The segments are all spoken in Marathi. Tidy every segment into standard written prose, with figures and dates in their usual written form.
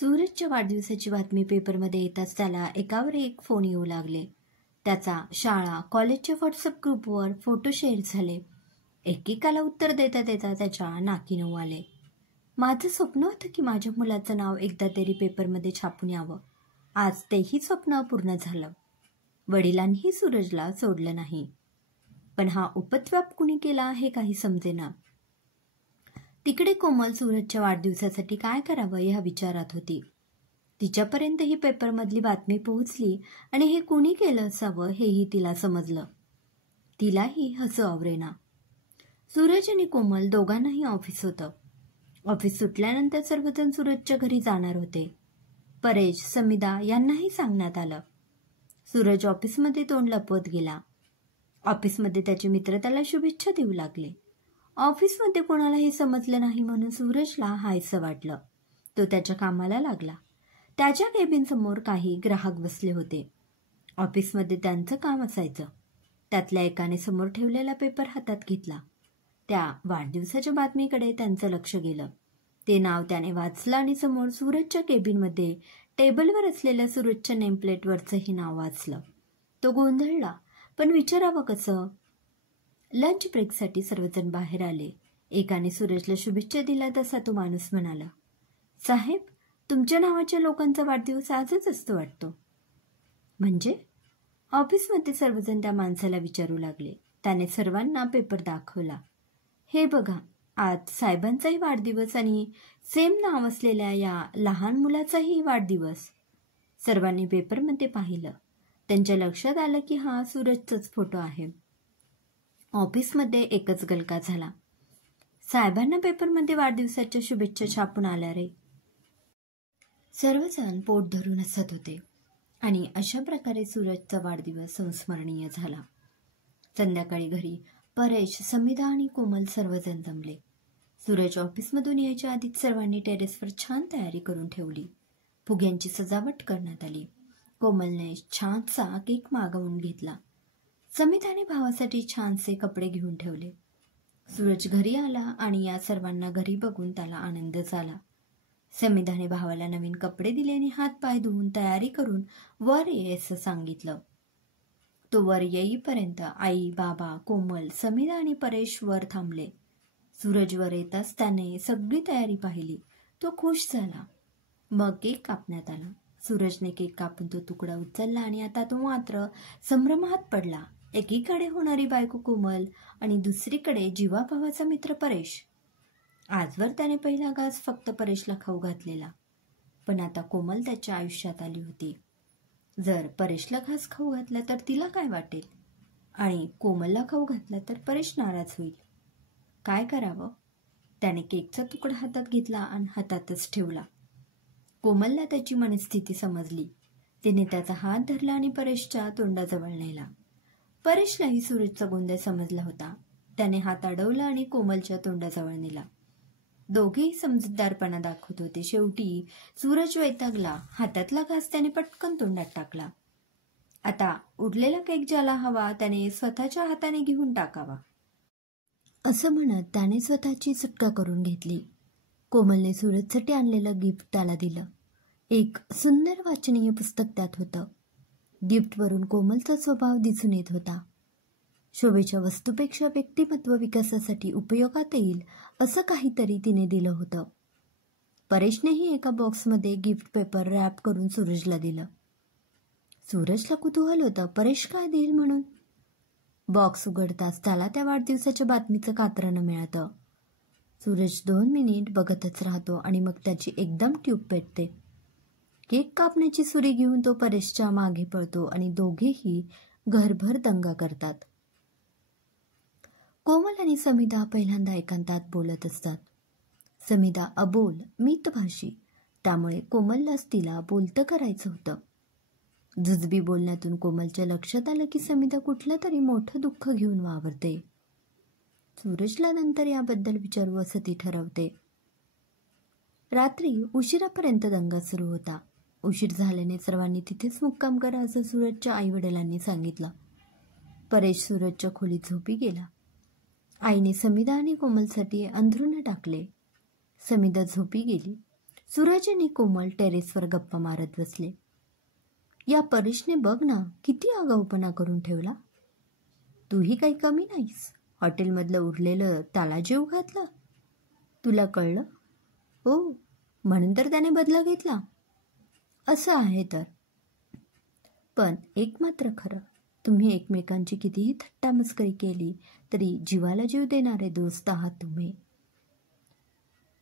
सूरजच्या वाढदिवसाची बातमी पेपरमध्ये येताच त्याला एकावर एक फोन येऊ लागले. त्याचा शाळा कॉलेजच्या व्हॉट्सअप ग्रुपवर फोटो शेअर झाले. एकेकाला उत्तर देता देता त्याच्या नाकी नऊ आले. माझं स्वप्न होतं की माझ्या मुलाचं नाव एकदा तरी पेपरमध्ये छापून यावं. आज तेही स्वप्न पूर्ण झालं. वडिलांनीही सूरजला सोडलं नाही. पण हा उपद्व्याप कुणी केला हे काही समजेना. तिकडे कोमल सूरजच्या वाढदिवसासाठी काय करावं या विचारात होती. तिच्यापर्यंत ही पेपरमधली बातमी पोहोचली आणि हे कुणी केलं असावं हेही तिला समजलं. तिलाही हसू आवरेना. सूरज आणि कोमल दोघांनाही ऑफिस होतं. ऑफिस सुटल्यानंतर सर्वजण सूरजच्या घरी जाणार होते. परेश, समिधा यांनाही सांगण्यात आलं. सूरज ऑफिसमध्ये तोंड लपवत गेला. ऑफिसमध्ये त्याचे मित्र त्याला शुभेच्छा देऊ लागले. ऑफिसमध्ये कोणाला हे समजलं नाही म्हणून सूरजला हायसं वाटलं. तो त्याच्या कामाला लागला. त्याच्या केबिनसमोर काही ग्राहक बसले होते. ऑफिसमध्ये त्यांचं काम असायचं. त्यातल्या एकाने समोर ठेवलेला पेपर हातात घेतला. त्या वाढदिवसाच्या बातमीकडे त्यांचं लक्ष गेलं. ते नाव त्याने वाचलं आणि समोर सूरजच्या केबिनमध्ये टेबलवर असलेल्या सूरजच्या नेमप्लेटवरचंही नाव वाचलं. तो गोंधळला, पण विचारावं कसं? लंच ब्रेकसाठी सर्वजण बाहेर आले. एकाने सूरजला शुभेच्छा दिला तसा तो माणूस म्हणाला, साहेब, तुमच्या नावाच्या लोकांचा वाढदिवस आजच असतो वाटतो. म्हणजे? ऑफिसमध्ये सर्वजण त्या माणसाला विचारू लागले. त्याने सर्वांना पेपर दाखवला. हे बघा, आज साहेबांचाही वाढदिवस आणि सेम नाव असलेल्या या लहान मुलाचाही वाढदिवस. सर्वांनी पेपरमध्ये पाहिलं. त्यांच्या लक्षात आलं की हा सूरजचाच फोटो आहे. ऑफिसमध्ये एकच गलका झाला. साहेबांना पेपरमध्ये वाढदिवसाच्या शुभेच्छा छापून आल्या रे. सर्वजण पोट धरून हसत होते आणि अशा प्रकारे सूरजचा वाढदिवस संस्मरणीय झाला. संध्याकाळी घरी परेश, समिधा आणि कोमल सर्वजण जमले. सूरज ऑफिसमधून यायच्या आधीच सर्वांनी टेरेसवर छान तयारी करून ठेवली. फुग्यांची सजावट करण्यात आली. कोमलने छानसा केक मागवून घेतला. समिधाने भावासाठी छानसे कपडे घेऊन ठेवले. सूरज घरी आला आणि या सर्वांना घरी बघून त्याला आनंद झाला. समिधाने भावाला नवीन कपडे दिले आणि हात पाय धुवून तयारी करून वर ये असं सांगितलं. तो वर येईपर्यंत आई, बाबा, कोमल, समिधा आणि परेश वर थांबले. सूरज वर येताच त्याने सगळी तयारी पाहिली. तो खुश झाला. मग केक कापण्यात आला. सूरजने केक कापून तो तुकडा उचलला आणि आता तो मात्र संभ्रमात पडला. एकीकडे होणारी बायको कोमल आणि दुसरीकडे जीवाभावाचा मित्र परेश. आजवर त्याने पहिला घास फक्त परेशला खाऊ घातलेला, पण आता कोमल त्याच्या आयुष्यात आली होती. जर परेशला घास खाऊ घातला तर तिला काय वाटेल आणि कोमलला खाऊ घातला तर परेश नाराज होईल. काय करावं? त्याने केकचा तुकडा हातात घेतला आणि हातातच ठेवला. कोमलला त्याची मनस्थिती समजली. तिने त्याचा हात धरला आणि परेशच्या तोंडाजवळ नेला. परेशलाही सूरजचा गोंधळ समजला होता. त्याने हात अडवला आणि कोमलच्या तोंडाजवळ नेला. दोघेही समजूतदारपणा दाखवत होते. शेवटी सूरज वैतागला. हातातला घास त्याने पटकन तोंडात टाकला. आता उरलेला केक ज्याला हवा त्याने स्वतःच्या हाताने घेऊन टाकावा, असं म्हणत त्याने स्वतःची सुटका करून घेतली. कोमलने सूरजसाठी आणलेलं गिफ्ट त्याला दिलं. एक सुंदर वाचनीय पुस्तक त्यात होतं. गिफ्टवरून कोमलचा स्वभाव दिसून येत होता. शोभेच्या वस्तूपेक्षा व्यक्तिमत्व विकासासाठी उपयोगात येईल असं काहीतरी तिने दिलं होतं. परेशनेही एका बॉक्समध्ये गिफ्ट पेपर रॅप करून सूरजला दिलं. सूरजला कुतूहल होतं परेश काय देईल म्हणून. बॉक्स उघडताच त्याला त्या वाढदिवसाच्या बातमीचं कात्रणं मिळतं. सूरज 2 मिनिट बघतच राहतो आणि मग त्याची एकदम ट्यूब पेटते. केक कापण्याची सुरी घेऊन तो परेशच्या मागे पळतो आणि दोघेही घरभर दंगा करतात. कोमल आणि समिधा पहिल्यांदा एकांतात बोलत असतात. समिधा अबोल, मितभाषी, त्यामुळे कोमललाच तिला बोलतं करायचं होतं. जुजबी बोलण्यातून कोमलच्या लक्षात आलं की समिधा कुठलं तरी मोठं दुःख घेऊन वावरते. सूरजला नंतर याबद्दल विचारू असं ती ठरवते. रात्री उशिरापर्यंत दंगा सुरू होता. उशीर झाल्याने सर्वांनी तिथेच मुक्काम करा असं सूरजच्या आईवडिलांनी सांगितलं. परेश सूरजच्या खोलीत झोपी गेला. आईने समिधा आणि कोमलसाठी अंथरुण टाकले. समिधा झोपी गेली. सूरज आणि कोमल टेरेसवर गप्पा मारत बसले. या परेशने बघ ना किती आगाऊपणा करून ठेवला. तूही काही कमी नाहीस. हॉटेलमधलं उरलेलं त्याला जेव घातला. तुला कळलं? हो, म्हणून तर त्याने बदला घेतला. असं आहे तर. पण एक मात्र खरं, तुम्ही एकमेकांची कितीही थट्टामस्करी केली तरी जीवाला जीव देणारे दोस्त आहात तुम्ही.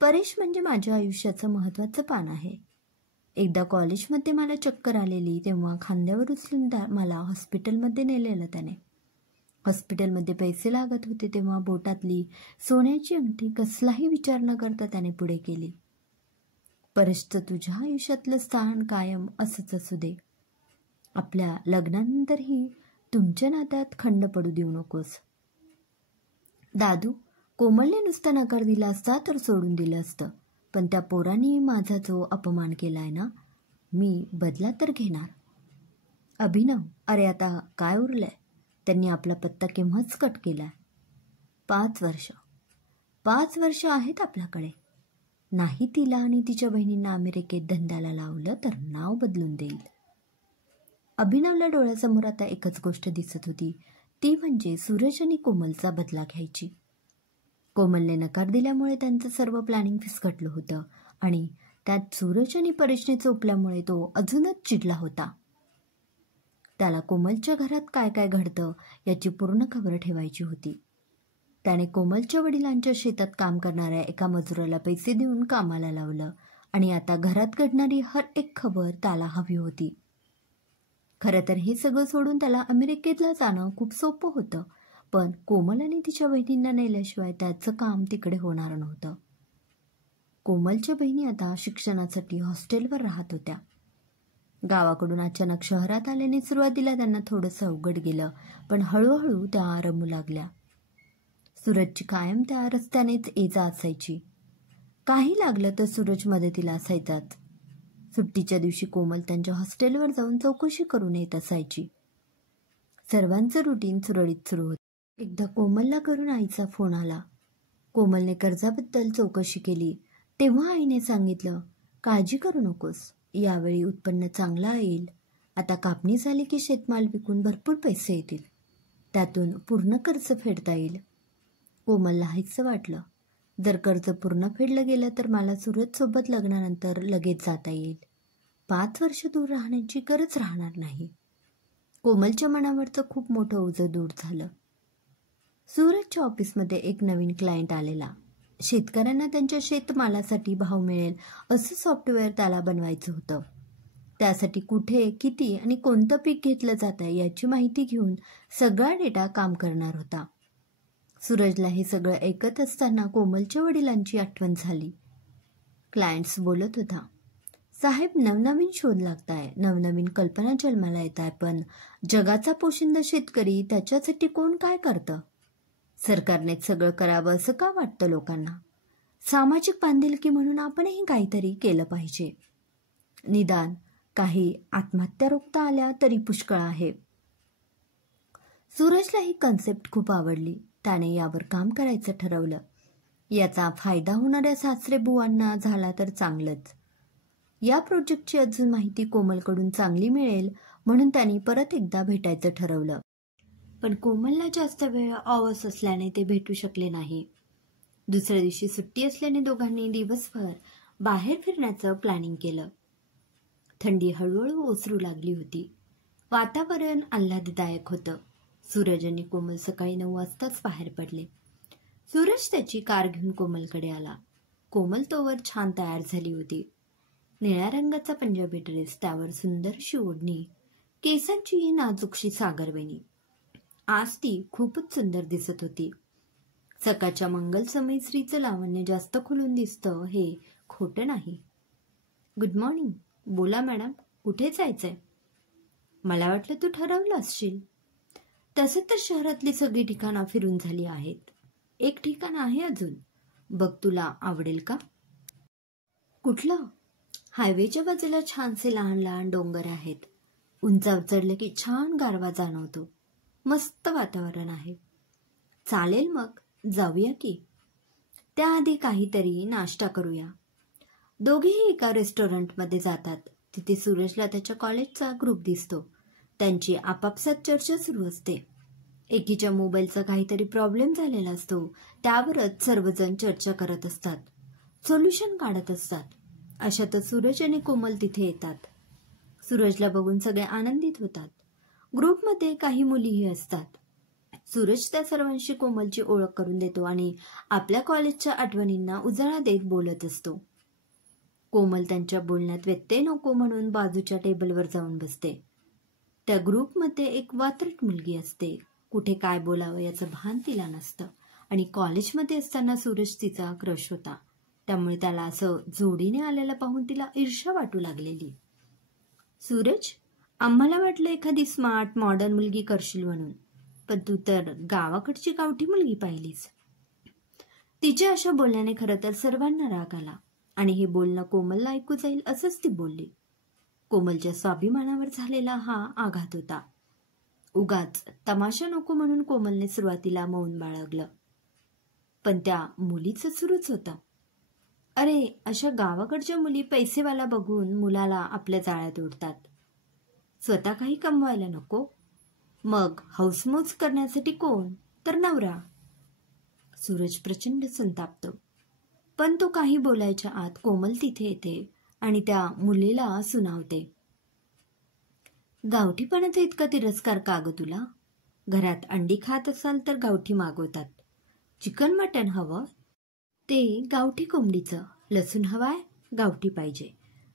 परेश म्हणजे माझ्या आयुष्याचं महत्त्वाचं पान आहे. एकदा कॉलेजमध्ये मला चक्कर आलेली तेव्हा खांद्यावर उचलून मला हॉस्पिटलमध्ये नेलेलं त्याने. हॉस्पिटलमध्ये पैसे लागत होते तेव्हा बोटातली सोन्याची अंगठी कसलाही विचार न करता त्याने पुढे केली. परेशचं तुझ्या आयुष्यातलं स्थान कायम असंच असू दे. आपल्या लग्नानंतरही तुमच्या नात्यात खंड पडू देऊ नकोस. दादू, कोमलने नुसता नकार दिला असता तर सोडून दिलं असतं, पण त्या पोरांनी माझा जो अपमान केलाय ना, मी बदला तर घेणार. अभिनव, अरे आता काय उरलंय? त्यांनी आपला पत्ता केव्हाच कट केलाय. 5 वर्ष आहेत आपल्याकडे. नाही तिला आणि तिच्या बहिणींना अमेरिकेत धंद्याला लावलं तर नाव बदलून देईल. अभिनवला डोळ्यासमोर आता एकच गोष्ट दिसत होती, ती म्हणजे सूरज आणि कोमलचा बदला घ्यायची. कोमलने नकार दिल्यामुळे त्यांचं सर्व प्लॅनिंग फिसकटलं होतं आणि त्यात सूरज आणि परेशने चोपल्यामुळे तो अजूनच चिडला होता. त्याला कोमलच्या घरात काय काय घडतं याची पूर्ण खबर ठेवायची होती. त्याने कोमलच्या वडिलांच्या शेतात काम करणाऱ्या एका मजुराला पैसे देऊन कामाला लावलं आणि आता घरात घडणारी हर एक खबर त्याला हवी होती. खरं तर हे सगळं सोडून त्याला अमेरिकेतला जाणं खूप सोपं होतं, पण कोमल आणि तिच्या बहिणींना नेल्याशिवाय त्याचं काम तिकडे होणार नव्हतं. कोमलच्या बहिणी आता शिक्षणासाठी हॉस्टेलवर राहत होत्या. गावाकडून अचानक शहरात आल्याने सुरुवातीला त्यांना थोडंसं अवघड गेलं, पण हळूहळू त्या रमू लागल्या. सूरजची कायम त्या रस्त्यानेच ये-जा असायची. काही लागलं तर सूरज मदतीला असायचाच. सुट्टीच्या दिवशी कोमल त्यांच्या हॉस्टेलवर जाऊन चौकशी करून येत असायची. सर्वांचं रुटीन सुरळीत सुरू होतं. एकदा कोमलला घरून आईचा फोन आला. कोमलने कर्जाबद्दल चौकशी केली तेव्हा आईने सांगितलं, काळजी करू नकोस, यावेळी उत्पन्न चांगला येईल. आता कापणी झाली की शेतमाल विकून भरपूर पैसे येतील. त्यातून पूर्ण कर्ज फेडता येईल. कोमलला हायसं वाटलं. जर कर्ज पूर्ण फेडलं गेलं तर मला सूरजसोबत लग्नानंतर लगेच जाता येईल. 5 वर्ष दूर राहण्याची गरज राहणार नाही. कोमलच्या मनावरचं खूप मोठं ओझं दूर झालं. सूरजच्या ऑफिसमध्ये एक नवीन क्लायंट आलेला. शेतकऱ्यांना त्यांच्या शेतमालासाठी भाव मिळेल असं सॉफ्टवेअर त्याला बनवायचं होतं. त्यासाठी कुठे, किती आणि कोणतं पीक घेतलं जातं याची माहिती घेऊन सगळा डेटा काम करणार होता. सूरजला हे सगळं ऐकत असताना कोमलच्या वडिलांची आठवण झाली. क्लायंट्स बोलत होता, साहेब, नवनवीन शोध लागताय, नवनवीन कल्पना जन्माला येत आहे, पण जगाचा पोशिंदा शेतकरी त्याच्यासाठी कोण काय करतं? सरकारनेच सगळं करावं असं का वाटतं लोकांना? सामाजिक बांधिलकी म्हणून आपणही काहीतरी केलं पाहिजे. निदान काही आत्महत्या रोखता आल्या तरी पुष्कळ आहे. सूरजला ही कन्सेप्ट खूप आवडली. त्याने यावर काम करायचं ठरवलं. याचा फायदा होणाऱ्या सासरे बुवांना झाला तर चांगलंच. या प्रोजेक्टची अजून माहिती कोमलकडून चांगली मिळेल म्हणून त्यांनी परत एकदा भेटायचं ठरवलं. पण कोमलला जास्त वेळ ऑफिस असल्याने ते भेटू शकले नाही. दुसऱ्या दिवशी सुट्टी असल्याने दोघांनी दिवसभर बाहेर फिरण्याचं प्लॅनिंग केलं. थंडी हळूहळू ओसरू लागली होती. वातावरण आल्हाददायक होतं. सूरज आणि कोमल सकाळी 9 वाजताच बाहेर पडले. सूरज त्याची कार घेऊन कोमलकडे आला. कोमल तोवर छान तयार झाली होती. निळ्या रंगाचा पंजाबी ड्रेस, त्यावर सुंदरशी ओढणी, केसांची नाजूकशी सागरवेणी. आज ती खूपच सुंदर दिसत होती. सकाळच्या मंगलसमयी स्त्रीचं लावण्य जास्त खुलून दिसतं हे खोटं नाही. Good morning. बोला मॅडम, कुठे जायचंय? मला वाटलं तू ठरवलं असशील. तसं तर शहरातली सगळी ठिकाणं फिरून झाली आहेत. एक ठिकाण आहे अजून, बघ तुला आवडेल का? कुठलं? हायवेच्या बाजूला छानसे लहान लहान डोंगर आहेत. उंचावर चढलं की छान गारवा जाणवतो. मस्त वातावरण आहे. चालेल, मग जाऊया की. त्याआधी काहीतरी नाश्ता करूया. दोघेही एका रेस्टॉरंटमध्ये जातात. तिथे सूरजला त्याच्या कॉलेजचा ग्रुप दिसतो. त्यांची आपापसात चर्चा सुरू असते. एकीच्या मोबाईलचा काहीतरी प्रॉब्लेम झालेला असतो. त्यावरच सर्वजण चर्चा करत असतात, सोल्युशन काढत असतात. अशातच सूरज आणि कोमल तिथे येतात. सूरजला बघून सगळे आनंदित होतात. ग्रुपमध्ये काही मुलीही असतात. सूरज त्या सर्वांशी कोमलची ओळख करून देतो आणि आपल्या कॉलेजच्या आठवणींना उजाळा देत बोलत असतो. कोमल त्यांच्या बोलण्यात व्यत्यय नको म्हणून बाजूच्या टेबलवर जाऊन बसते. त्या ग्रुपमध्ये एक वात्रट मुलगी असते. कुठे काय बोलावं याचं भान तिला नसतं आणि कॉलेजमध्ये असताना सूरज तिचा क्रश होता. त्यामुळे त्याला असं जोडीने आलेलं पाहून तिला ईर्ष्या वाटू लागलेली. सूरज, आम्हाला वाटलं एखादी स्मार्ट मॉडर्न मुलगी करशील म्हणून, पण तू तर गावाकडची गावठी मुलगी पाहिलीस. तिच्या अशा बोलण्याने खरं तर सर्वांना राग आला आणि हे बोलणं कोमलला ऐकू जाईल असंच ती बोलली. कोमलच्या स्वाभिमानावर झालेला हा आघात होता. उगाच तमाशा नको म्हणून कोमलने सुरुवातीला मौन बाळगलं, पण त्या मुलीचं सुरूच होतं. अरे, अशा गावाकडच्या मुली पैसेवाला बघून मुलाला आपल्या जाळ्यात ओढतात. स्वतः काही कमवायला नको, मग हौसमौज करण्यासाठी कोण, तर नवरा. सूरज प्रचंड संतापतो, पण तो काही बोलायच्या आत कोमल तिथे येते आणि त्या मुलीला सुनावते. गावठीपणाचा इतका तिरस्कार का ग तुला? घरात अंडी खात असाल तर गावठी मागवतात. चिकन मटण हवं ते गावठी कोंबडीचं. लसूण हवाय गावठी पाहिजे.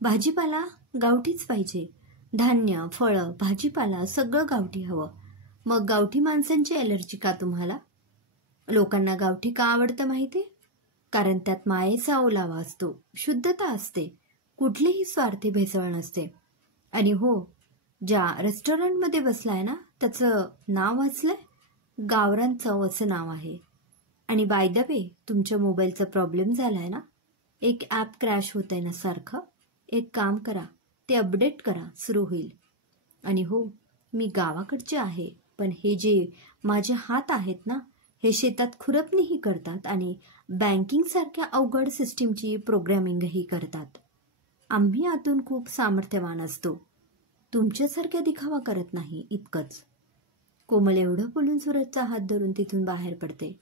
भाजीपाला गावठीच पाहिजे. धान्य, फळं, भाजीपाला सगळं गावठी हवं. मग गावठी माणसांची ॲलर्जी का तुम्हाला? लोकांना गावठी का आवडतं माहिती? कारण त्यात मायेचा ओलावा असतो, शुद्धता असते, कुठलीही स्वार्थी भेसळ नसते. आणि हो, ज्या रेस्टॉरंटमध्ये बसलाय ना त्याचं नाव वाचलंय? गावरान चव असं नाव आहे. आणि बाय द वे, तुमच्या मोबाईलचा प्रॉब्लेम झालाय ना, एक ॲप क्रॅश होतंय ना सारखं, एक काम करा, ते अपडेट करा, सुरू होईल. आणि हो, मी गावाकडचे आहे, पण हे जे माझे हात आहेत ना, हे शेतात खुरपणीही करतात आणि बँकिंगसारख्या अवघड सिस्टीमची प्रोग्रॅमिंगही करतात. आम्ही आतून खूप सामर्थ्यवान असतो, तुमच्यासारख्या दिखावा करत नाही, इतकंच. कोमल एवढं बोलून सूरजचा हात धरून तिथून बाहेर पडते.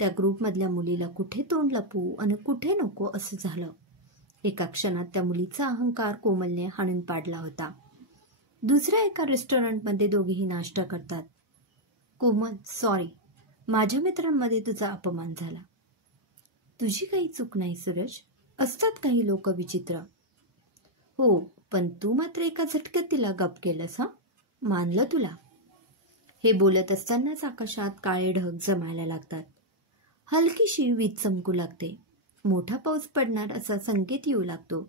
त्या ग्रुपमधल्या मुलीला कुठे तोंड लपवू आणि कुठे नको असं झालं. एका क्षणात त्या मुलीचा अहंकार कोमलने हाणून पाडला होता. दुसऱ्या एका रेस्टॉरंटमध्ये दोघेही नाश्ता करतात. कोमल, सॉरी, माझ्या मित्रांमध्ये तुझा अपमान झाला. तुझी काही चूक नाही सूरज, असतात काही लोक विचित्र. हो, पण तू मात्र एका झटक्यात तिला गप केलंस. मानलं तुला. हे बोलत असतानाच आकाशात काळे ढग जमायला लागतात. हलकीशी वीज चमकू लागते. मोठा पाऊस पडणार असा संकेत येऊ लागतो.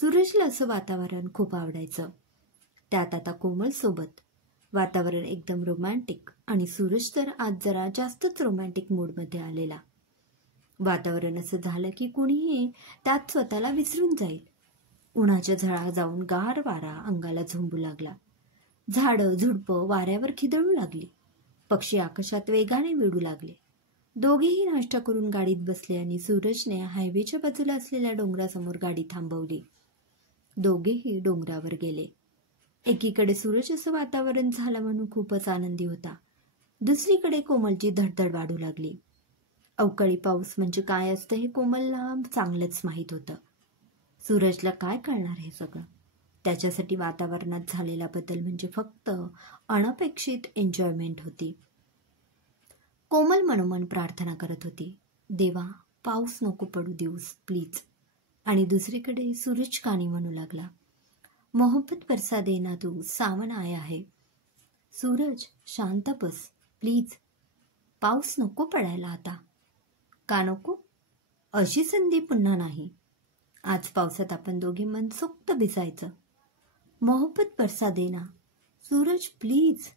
सूरजला असं वातावरण खूप आवडायचं. त्यात आता कोमल सोबत. वातावरण एकदम रोमॅन्टिक आणि सूरज तर आज जरा जास्तच रोमॅन्टिक मूडमध्ये आलेला. वातावरण असं झालं की कुणीही त्यात स्वतःला विसरून जाईल. उन्हाच्या झळा जाऊन गार वारा अंगाला झोंबू लागला. झाडं झुडपं वाऱ्यावर खिदळू लागली. पक्षी आकाशात वेगाने विडू लागले. दोघेही नाश्ता करून गाडीत बसले आणि सूरजने हायवेच्या बाजूला असलेल्या डोंगरासमोर गाडी थांबवली. दोघेही डोंगरावर गेले. एकीकडे सूरज असं वातावरण झालं म्हणून खूपच आनंदी होता. दुसरीकडे कोमलची धडधड वाढू लागली. अवकाळी पाऊस म्हणजे काय असतं हे कोमलला चांगलंच माहीत होतं. सूरजला काय कळणार हे सगळं? त्याच्यासाठी वातावरणात झालेला बदल म्हणजे फक्त अनपेक्षित एन्जॉयमेंट होती. कोमल मनोमन प्रार्थना करत होती, देवा, पाऊस नको पडू देऊस प्लीज. आणि दुसरीकडे सूरज गाणी म्हणू लागला, मोहब्बत बरसा देना तू, सावन आया है. सूरज, शांत बस प्लीज. पाऊस नको पडायला आता. का नको? अशी संधी पुन्हा नाही. आज पावसात आपण दोघे मनसोक्त भिजायचं. मोहब्बत बरसा देना सूरज प्लीज.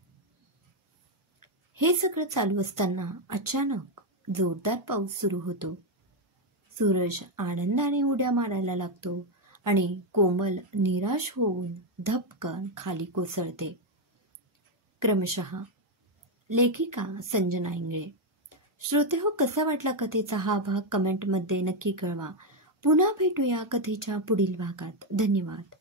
हे सगळं चालू असताना अचानक जोरदार पाऊस सुरू होतो. सूरज आनंदाने उड्या मारायला लागतो आणि कोमल निराश होऊन धपकन खाली कोसळते. क्रमशः लेखिका संजना इंगळे. श्रोते हो, कसा वाटला कथेचा हा भाग कमेंटमध्ये नक्की कळवा. पुन्हा भेटूया कथेच्या पुढील भागात. धन्यवाद.